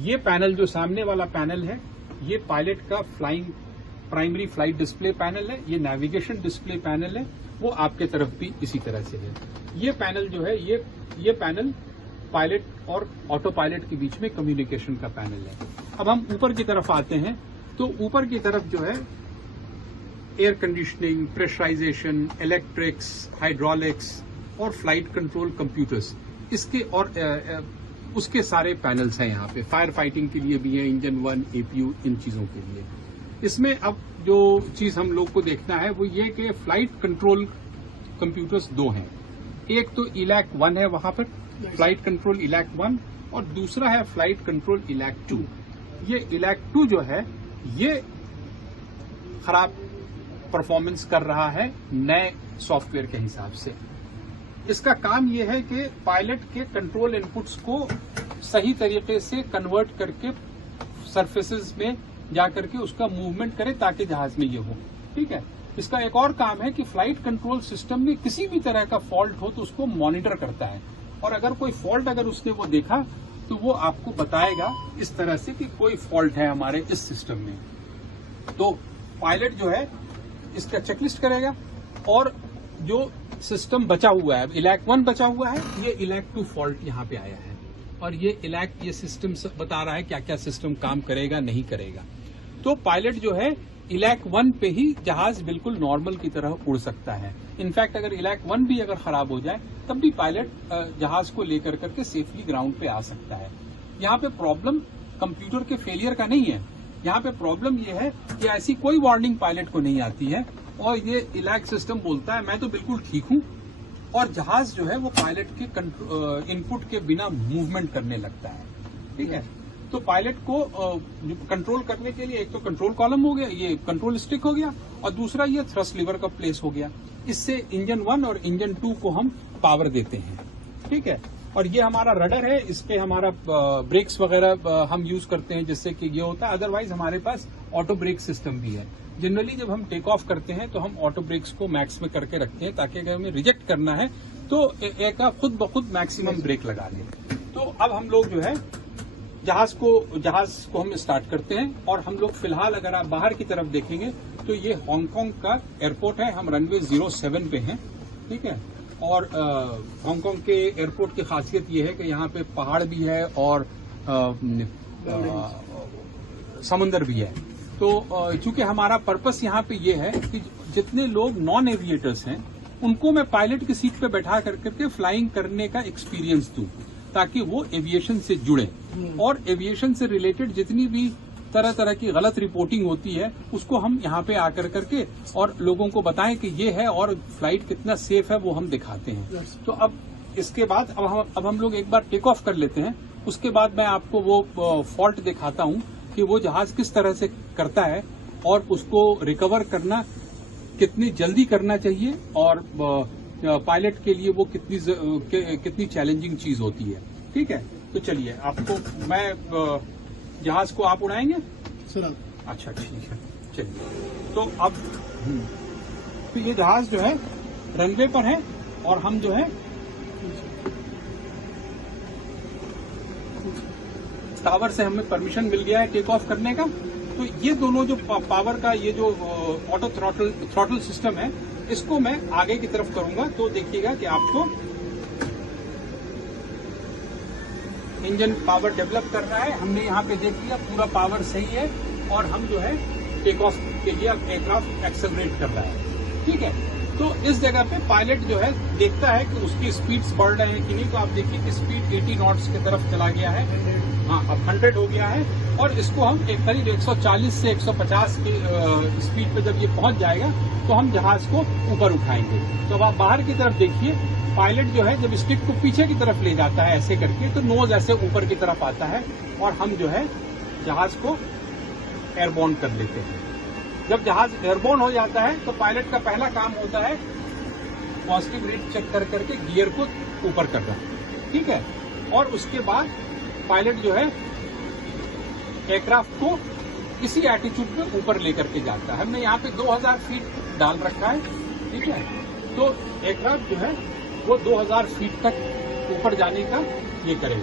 ये पैनल जो सामने वाला पैनल है, ये पायलट का प्राइमरी फ्लाइट डिस्प्ले पैनल है। ये नेविगेशन डिस्प्ले पैनल है, वो आपके तरफ भी इसी तरह से है। ये पैनल जो है, ये पैनल पायलट और ऑटो पायलट के बीच में कम्युनिकेशन का पैनल है। अब हम ऊपर की तरफ आते हैं, तो ऊपर की तरफ जो है air conditioning, pressurisation, electrics, hydraulics और फ्लाइट कंट्रोल कंप्यूटर्स, इसके और उसके सारे पैनल्स हैं यहाँ पे। फायर फाइटिंग के लिए भी है, इंजन 1, एपीयू, इन चीजों के लिए। इसमें अब जो चीज हम लोग को देखना है वो ये कि फ्लाइट कंट्रोल कंप्यूटर्स दो हैं। एक तो इलैक 1 है वहां पर, फ्लाइट कंट्रोल इलैक 1, और दूसरा है फ्लाइट कंट्रोल इलैक 2। ये इलैक 2 जो है, ये खराब परफॉर्मेंस कर रहा है नए सॉफ्टवेयर के हिसाब से। इसका काम यह है कि पायलट के कंट्रोल इनपुट्स को सही तरीके से कन्वर्ट करके सरफेसेस में जाकर के उसका मूवमेंट करे ताकि जहाज में ये हो। ठीक है। इसका एक और काम है कि फ्लाइट कंट्रोल सिस्टम में किसी भी तरह का फॉल्ट हो तो उसको मॉनिटर करता है, और अगर कोई फॉल्ट अगर उसने वो देखा तो वो आपको बताएगा इस तरह से कि कोई फॉल्ट है हमारे इस सिस्टम में। तो पायलट जो है इसका चेकलिस्ट करेगा, और जो सिस्टम बचा हुआ है, इलैक 1 बचा हुआ है, ये इलैक 2 फॉल्ट यहाँ पे आया है, और ये सिस्टम बता रहा है क्या क्या सिस्टम काम करेगा नहीं करेगा। तो पायलट जो है इलैक 1 पे ही जहाज बिल्कुल नॉर्मल की तरह उड़ सकता है। इनफैक्ट अगर इलैक 1 भी अगर खराब हो जाए तब भी पायलट जहाज को लेकर करके सेफली ग्राउंड पे आ सकता है। यहाँ पे प्रॉब्लम कंप्यूटर के फेलियर का नहीं है, यहाँ पे प्रॉब्लम ये है कि ऐसी कोई वार्निंग पायलट को नहीं आती है, और ये इलैक सिस्टम बोलता है मैं तो बिल्कुल ठीक हूँ, और जहाज जो है वो पायलट के इनपुट के बिना मूवमेंट करने लगता है। ठीक है। तो पायलट को कंट्रोल करने के लिए एक तो कंट्रोल कॉलम हो गया, ये कंट्रोल स्टिक हो गया, और दूसरा ये थ्रस्ट लीवर का प्लेस हो गया। इससे इंजन 1 और इंजन 2 को हम पावर देते हैं। ठीक है। और ये हमारा रडर है, इस पे हमारा ब्रेक्स वगैरह हम यूज करते हैं जिससे कि ये होता है। अदरवाइज हमारे पास ऑटो ब्रेक सिस्टम भी है। जनरली जब हम टेक ऑफ करते हैं तो हम ऑटो ब्रेक्स को मैक्स में करके रखते हैं, ताकि अगर हमें रिजेक्ट करना है तो एक खुद ब खुद मैक्सिमम ब्रेक लगा लें। तो अब हम लोग जो है जहाज को हम स्टार्ट करते हैं, और हम लोग फिलहाल अगर आप बाहर की तरफ देखेंगे तो ये हांगकांग का एयरपोर्ट है। हम रनवे 07 पे हैं। ठीक है। और हांगकांग के एयरपोर्ट की खासियत ये है कि यहाँ पे पहाड़ भी है और समुंदर भी है। तो चूंकि हमारा पर्पस यहाँ पे ये है कि जितने लोग नॉन एविएटर्स हैं उनको मैं पायलट की सीट पे बैठा करके फ्लाइंग करने का एक्सपीरियंस दूं, ताकि वो एविएशन से जुड़े, और एविएशन से रिलेटेड जितनी भी तरह तरह की गलत रिपोर्टिंग होती है उसको हम यहाँ पे आकर करके और लोगों को बताएं कि ये है और फ्लाइट कितना सेफ है वो हम दिखाते हैं। तो अब इसके बाद अब हम लोग एक बार टेक ऑफ कर लेते हैं, उसके बाद मैं आपको वो फॉल्ट दिखाता हूँ कि वो जहाज किस तरह से करता है, और उसको रिकवर करना कितनी जल्दी करना चाहिए, और पायलट के लिए वो कितनी चैलेंजिंग चीज होती है। ठीक है। तो चलिए आपको मैं जहाज को आप उड़ाएंगे सर? अच्छा ठीक है, चलिए। तो अब तो ये जहाज जो है रनवे पर है, और हम जो है टावर से हमें परमिशन मिल गया है टेक ऑफ करने का। तो ये दोनों जो पावर का ये जो ऑटो थ्रॉटल सिस्टम है, इसको मैं आगे की तरफ करूंगा तो देखिएगा कि आपको इंजन पावर डेवलप कर रहा है। हमने यहाँ पे देख लिया पूरा पावर सही है, और हम जो है टेक ऑफ के लिए अब एयरक्राफ्ट एक्सेलरेट कर रहा है। ठीक है। तो इस जगह पे पायलट जो है देखता है कि उसकी स्पीड्स बढ़ रहे हैं कि नहीं। तो आप देखिए कि स्पीड 80 नॉट्स की तरफ चला गया है। हाँ, अब 100 हो गया है, और इसको हम करीब 140 से 150 की स्पीड पे जब ये पहुंच जाएगा तो हम जहाज को ऊपर उठाएंगे। तो अब आप बाहर की तरफ देखिए, पायलट जो है जब स्टिक को पीछे की तरफ ले जाता है ऐसे करके, तो नोज ऐसे ऊपर की तरफ आता है, और हम जो है जहाज को एयरबोर्न कर लेते हैं। जब जहाज एयरबोर्न हो जाता है तो पायलट का पहला काम होता है पॉजिटिव रेट चेक कर करके गियर को ऊपर करना। ठीक है। और उसके बाद पायलट जो है एयरक्राफ्ट को इसी एटीट्यूड पे ऊपर लेकर के जाता है। हमने यहाँ पे 2000 फीट डाल रखा है। ठीक है। तो एयरक्राफ्ट जो है वो 2000 फीट तक ऊपर जाने का ये करेगा।